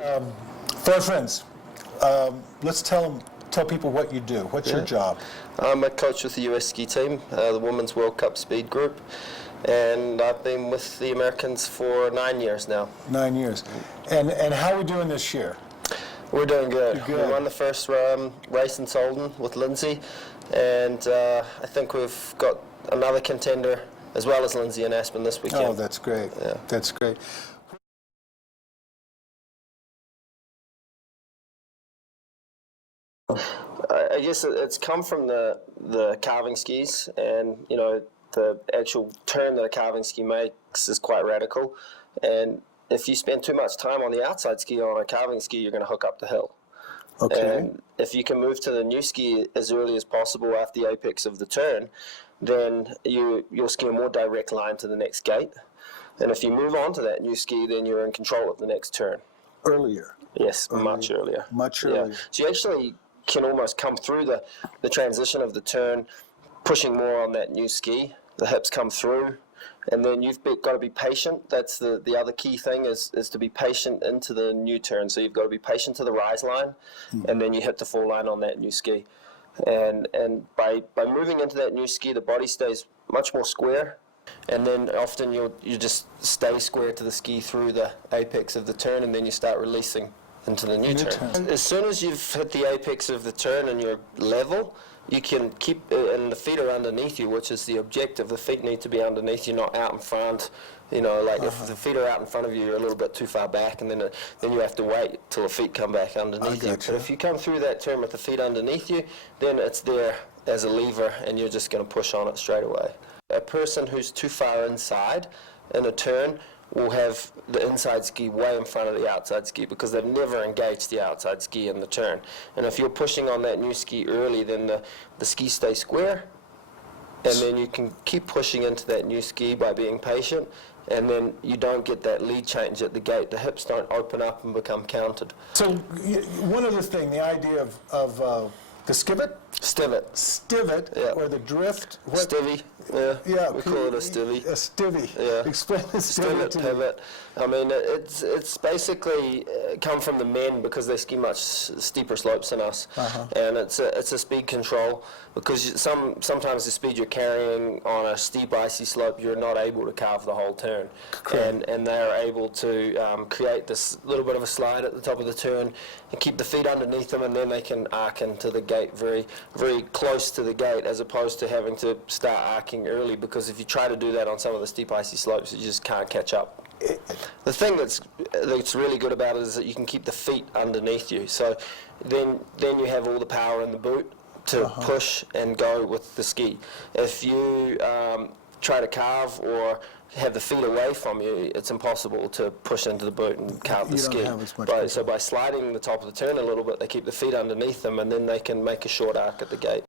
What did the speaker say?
For our friends, let's tell people what you do. What's your job? I'm a coach with the US ski team, the Women's World Cup Speed Group, and I've been with the Americans for 9 years now. 9 years. And how are we doing this year? We're doing good. You're good. We won the first race in Solden with Lindsay, and I think we've got another contender as well as Lindsay and Aspen this weekend. Oh, that's great. Yeah. That's great. I guess it's come from the carving skis, and you know the actual turn that a carving ski makes is quite radical, and if you spend too much time on the outside ski on a carving ski, you're going to hook up the hill. Okay. And if you can move to the new ski as early as possible after the apex of the turn, then you'll ski a more direct line to the next gate. And if you move on to that new ski, then you're in control of the next turn. Earlier. Yes, much earlier. Much earlier. Yeah. So you actually can almost come through the transition of the turn, pushing more on that new ski. The hips come through, and then you've got to be patient. That's the other key thing is to be patient into the new turn. So you've got to be patient to the rise line, and then you hit the fall line on that new ski. And by moving into that new ski, the body stays much more square, and then often you just stay square to the ski through the apex of the turn, and then you start releasing into the new turn. As soon as you've hit the apex of the turn and you're level, you can keep, and the feet are underneath you, which is the objective. The feet need to be underneath you, not out in front. You know, like if the feet are out in front of you, you're a little bit too far back, and then you have to wait till the feet come back underneath you. But if you come through that turn with the feet underneath you, then it's there as a lever, and you're just going to push on it straight away. A person who's too far inside in a turn will have the inside ski way in front of the outside ski because they've never engaged the outside ski in the turn. And if you're pushing on that new ski early, then the ski stays square, and then you can keep pushing into that new ski by being patient, and then you don't get that lead change at the gate. The hips don't open up and become counted. So one other thing, the idea of the skivet? Stivet. Stivet, Yeah. or the drift. Stivvy, yeah. Yeah. We call it a stivvy. A stivvy. Yeah. Explain the stivvy Stivet, to me. pivot. I mean, it's basically come from the men because they ski much steeper slopes than us, and it's a speed control because sometimes the speed you're carrying on a steep icy slope, you're not able to carve the whole turn, and they are able to create this little bit of a slide at the top of the turn and keep the feet underneath them, and then they can arc into the gate very close to the gate, as opposed to having to start arcing early, because if you try to do that on some of the steep icy slopes, you just can't catch up. The thing that's really good about it is that you can keep the feet underneath you, so then you have all the power in the boot to push and go with the ski. If you try to carve or have the feet away from you, it's impossible to push into the boot and carve the ski. So by sliding the top of the turn a little bit, they keep the feet underneath them, and then they can make a short arc at the gate.